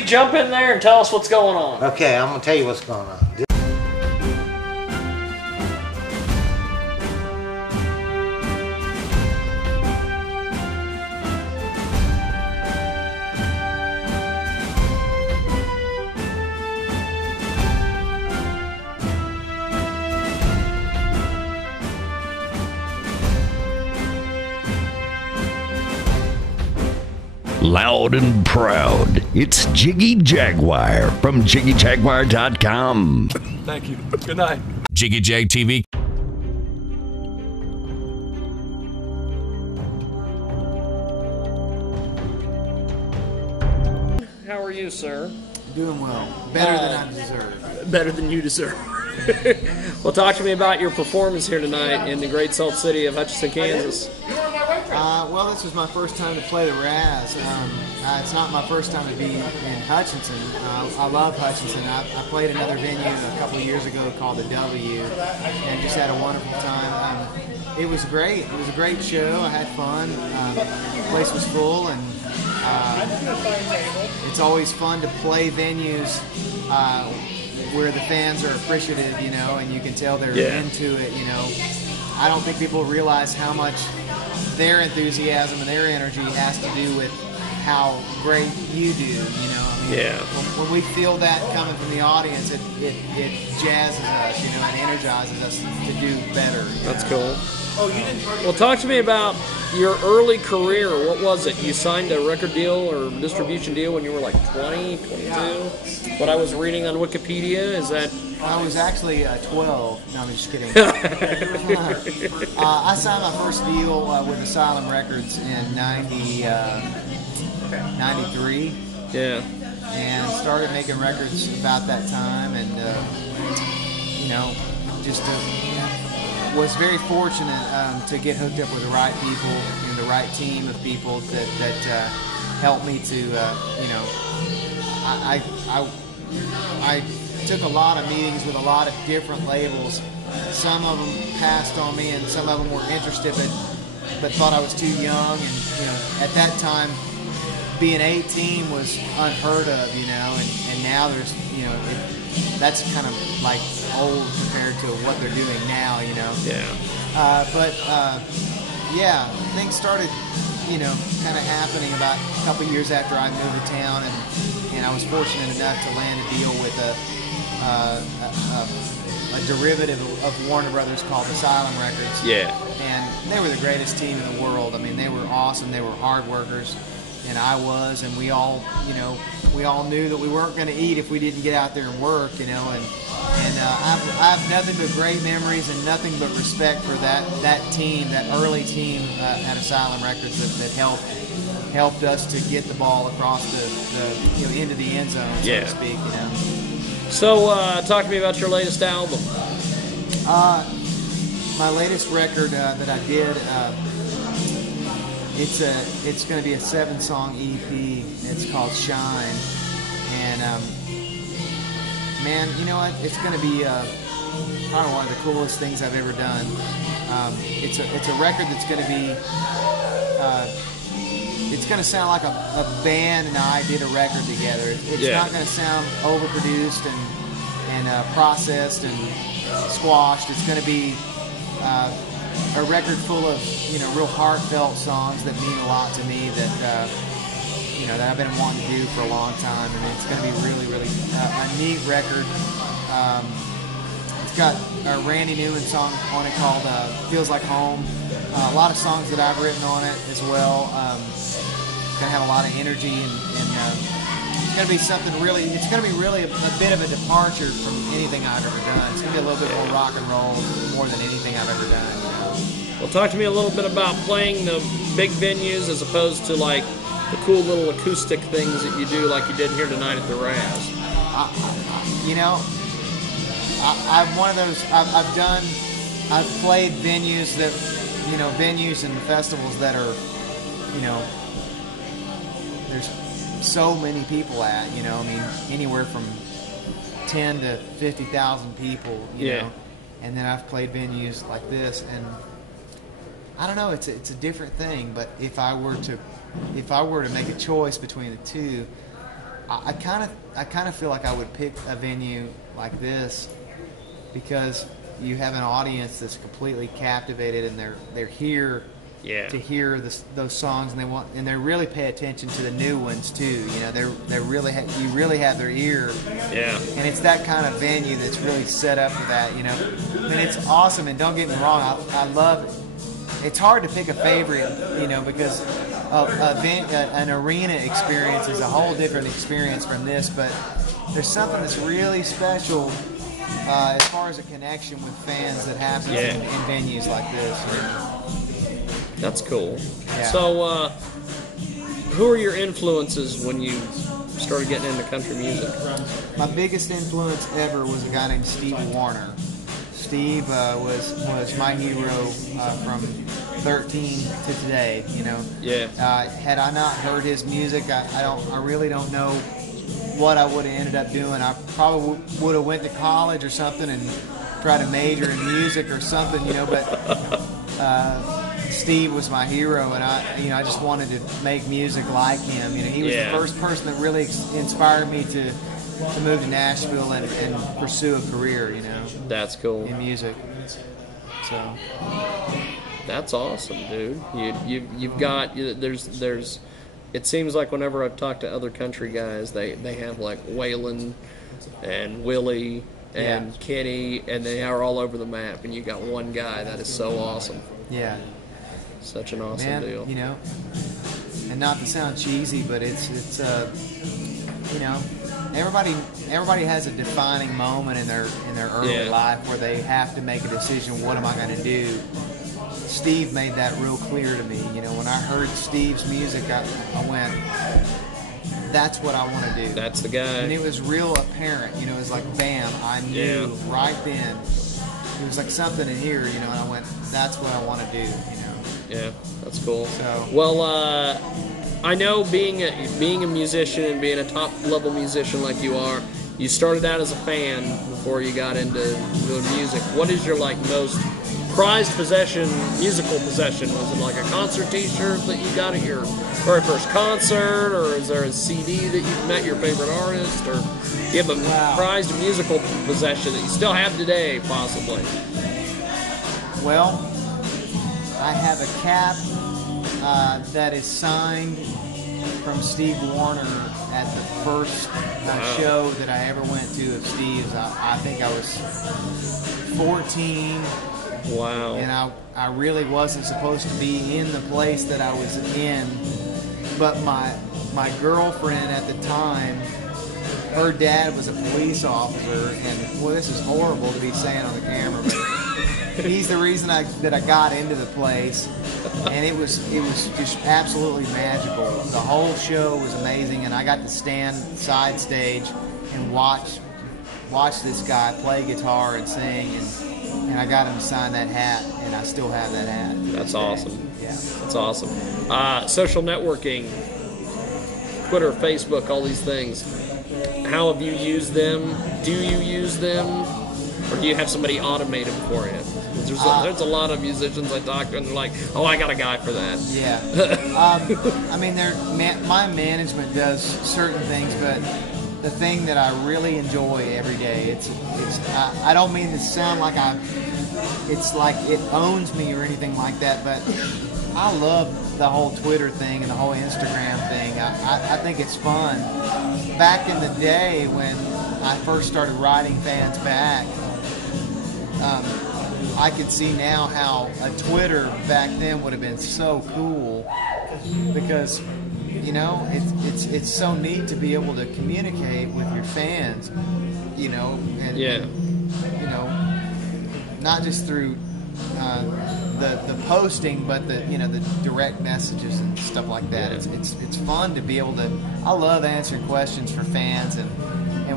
Jump in there and tell us what's going on. Okay, I'm gonna tell you what's going on. Loud and proud, it's Jiggy Jaguar from JiggyJaguar.com. Thank you. Good night. Jiggy Jag TV. How are you, sir? Doing well. Better than I deserve. Better than you deserve. Well, talk to me about your performance here tonight in the great salt city of Hutchinson, Kansas. Well, this was my first time to play the Raz. It's not my first time to be in Hutchinson. I love Hutchinson. I played another venue a couple of years ago called the W, and just had a wonderful time. It was great. It was a great show. I had fun. The place was full, and it's always fun to play venues where the fans are appreciative, you know, and you can tell they're into it, you know. I don't think people realize how much their enthusiasm and their energy has to do with how great you do, you know. I mean, when we feel that coming from the audience, it jazzes us, you know, and energizes us to do better. That's cool. Well, talk to me about your early career. What was it? You signed a record deal or distribution deal when you were like 20, 22? What I was reading on Wikipedia, is that... I was actually 12. No, I'm just kidding. I signed my first deal with Asylum Records in 93. Yeah. And started making records about that time, and, you know, just was very fortunate to get hooked up with the right people and the right team of people that helped me to, you know, I took a lot of meetings with a lot of different labels. Some of them passed on me, and some of them were interested, but thought I was too young. And you know, at that time, being 18 was unheard of. You know, and now there's, you know, that's kind of like old compared to what they're doing now. You know. Yeah. Yeah, things started, you know, kind of happening about a couple years after I moved to town, and I was fortunate enough to land a deal with a derivative of Warner Brothers called Asylum Records. Yeah. And they were the greatest team in the world. I mean, they were awesome. They were hard workers, and I was, and we all, you know, we all knew that we weren't going to eat if we didn't get out there and work, you know, and I have nothing but great memories and nothing but respect for that team, that early team at Asylum Records that helped us to get the ball across the you know, into the end zone, so to speak, you know. So, talk to me about your latest album. My latest record that I did, it's going to be a 7-song EP. It's called Shine, and man, you know what? It's going to be probably one of the coolest things I've ever done. It's a record that's going to be. It's going to sound like a band and I did a record together. It's not going to sound overproduced and processed and squashed. It's going to be a record full of, you know, real heartfelt songs that mean a lot to me, that you know, that I've been wanting to do for a long time. And it's going to be really, really a neat record. It's got a Randy Newman song on it called "Feels Like Home." A lot of songs that I've written on it as well. It's going to have a lot of energy, and it's going to be something really. It's going to be really a bit of a departure from anything I've ever done. It's going to be a little bit more rock and roll, more than anything I've ever done. You know? Well, talk to me a little bit about playing the big venues as opposed to like the cool little acoustic things that you do, like you did here tonight at the Raz. You know, I'm one of those. I've played venues that, you know, venues and festivals that are, you know, there's so many people at, you know, I mean, anywhere from 10 to 50,000 people, you know, and then I've played venues like this, and I don't know, it's a different thing. But if I were to make a choice between the two, I kind of feel like I would pick a venue like this because you have an audience that's completely captivated, and they're here to hear those songs, and they really pay attention to the new ones too. You know, you really have their ear. Yeah. And it's that kind of venue that's really set up for that. You know, I mean, it's awesome. And don't get me wrong, I love it. It's hard to pick a favorite, you know, because an arena experience is a whole different experience from this. But there's something that's really special as far as a connection with fans that happens in venues like this. You know? That's cool. Yeah. So, who are your influences when you started getting into country music? My biggest influence ever was a guy named Steve Warner. Steve was my hero from 13 to today. You know. Yeah. Had I not heard his music, I really don't know what I would have ended up doing. I probably would have went to college or something and tried to major in music or something. You know, but. Steve was my hero, and I just wanted to make music like him. You know, he was the first person that really inspired me to move to Nashville and pursue a career. You know, that's cool in music. So that's awesome, dude. You've got there's. It seems like whenever I've talked to other country guys, they have like Waylon and Willie and Kenny, and they are all over the map. And you got one guy that is so awesome. Yeah. Such an awesome deal. You know, and not to sound cheesy, but it's you know, everybody has a defining moment in their early life where they have to make a decision. What am I going to do? Steve made that real clear to me. You know, when I heard Steve's music, I went, that's what I want to do. That's the guy. And it was real apparent. You know, it was like, bam, I knew right then. It was like something in here, you know, and I went, that's what I want to do, you know. Yeah, that's cool. So, well, I know being a musician and being a top level musician like you are, you started out as a fan before you got into doing music. What is your like most prized possession, musical possession? Was it like a concert T-shirt that you got at your very first concert, or is there a CD that you met your favorite artist, or do you have a prized musical possession that you still have today, possibly? Well, I have a cap that is signed from Steve Warner at the first show that I ever went to of Steve's. I think I was 14. Wow. And I really wasn't supposed to be in the place that I was in, but my girlfriend at the time, her dad was a police officer, and well, this is horrible to be saying on the camera, but he's the reason that I got into the place, and it was just absolutely magical. The whole show was amazing, and I got to stand side stage and watch this guy play guitar and sing, and I got him to sign that hat, and I still have that hat. That's awesome. Yeah, that's awesome. Social networking, Twitter, Facebook, all these things. How have you used them? Do you use them? Or do you have somebody automate them for you? There's a lot of musicians I talk to, and they're like, "Oh, I got a guy for that." Yeah. I mean, my management does certain things, but the thing that I really enjoy every day, I don't mean to sound like it's like it owns me or anything like that, but I love the whole Twitter thing and the whole Instagram thing. I think it's fun. Back in the day when I first started writing fans back, I could see now how a Twitter back then would have been so cool, because you know it's so neat to be able to communicate with your fans, you know, and you know, not just through the posting, but the direct messages and stuff like that. It's fun to be able to. I love answering questions for fans, and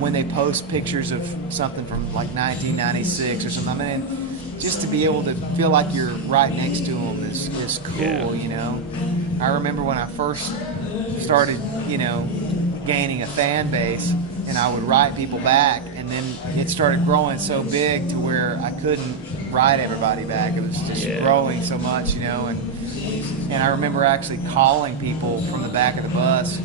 when they post pictures of something from like 1996 or something. I mean, just to be able to feel like you're right next to them is cool, you know. I remember when I first started, you know, gaining a fan base, and I would write people back, and then it started growing so big to where I couldn't write everybody back. It was just growing so much, you know, and I remember actually calling people from the back of the bus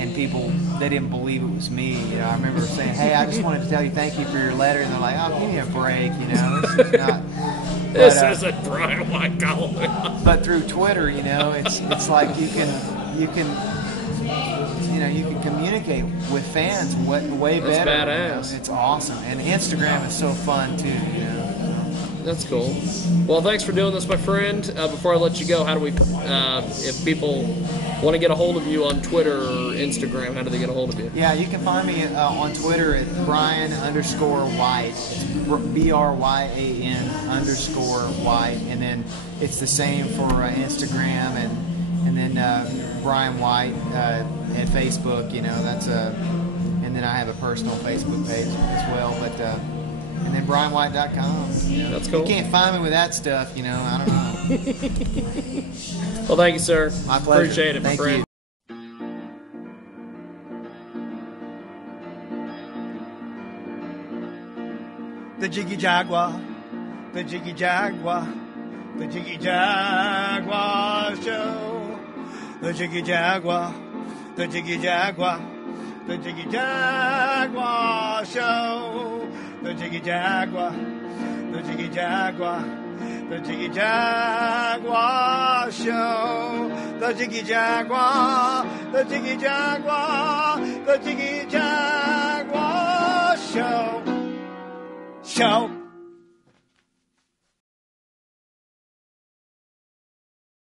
and people, they didn't believe it was me. You know, I remember saying, "Hey, I just wanted to tell you thank you for your letter," and they're like, "Oh, give me a break," you know. This is not. This isn't Bryan White calling. But through Twitter, you know, it's like you can communicate with fans way better. That's badass. You know? It's awesome, and Instagram is so fun too. You know. That's cool. Well, thanks for doing this, my friend. Before I let you go, how do we, if people want to get a hold of you on Twitter or Instagram, how do they get a hold of you? Yeah, you can find me on Twitter at Bryan_White, BRYAN_White, and then it's the same for Instagram, and then Bryan White at Facebook. You know, that's and then I have a personal Facebook page as well, but. And then BryanWhite.com. You know. That's cool. You can't find me with that stuff, you know. I don't know. Well, thank you, sir. My pleasure. Appreciate it, my Thank friend. The Jiggy Jaguar, the Jiggy Jaguar, the Jiggy Jaguar show. The Jiggy Jaguar, the Jiggy Jaguar, the Jiggy Jaguar show. The Jiggy Jaguar, the Jiggy Jaguar, the Jiggy Jaguar show. The Jiggy Jaguar, the Jiggy Jaguar, the Jiggy Jaguar show. Show.